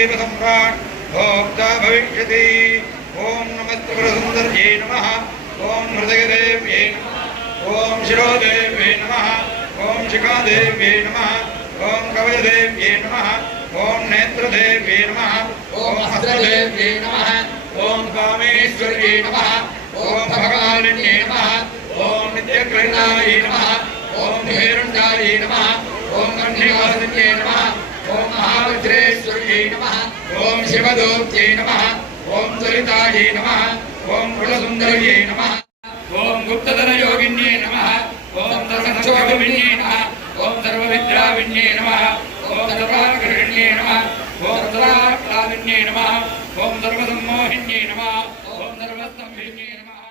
सर्वदेवसम्राट् भोक्ता भविष्यति। ओम नमस्ते नमः। ओम हृदयदेव्यै नमः। ओम शिरोदेव्यै नमः। ओम शिखादेव्यै नमः। ओम कवचदेव्यै नमः। ओम नेत्रदेव्यै नमः। ओम हस्तदेव्यै नमः। ओम कामेश्वर्यै नमः। ओम भगवानिन्यै नमः। ओम नित्यकृष्णायै नमः। ओम हिरण्यायै नमः। ओम कन्यावासिन्यै नमः। ओम महावज्रेश्वर्यै नमः। ओम शिवदूत्यै नमः। ओम दुरितायै नमः। ओम कुलसुन्दर्यै नमः। ओम गुप्तधनयोगिन्यै नमः। ओम धर्मसंशोधविन्यै नमः। ओम सर्वविद्याविन्यै नमः। ओम सर्वाकर्षण्यै नमः। ओम सर्वाप्लाविन्यै नमः। ओम सर्वसम्मोहिन्यै नमः। ओम सर्वस्तंभिन्यै नमः।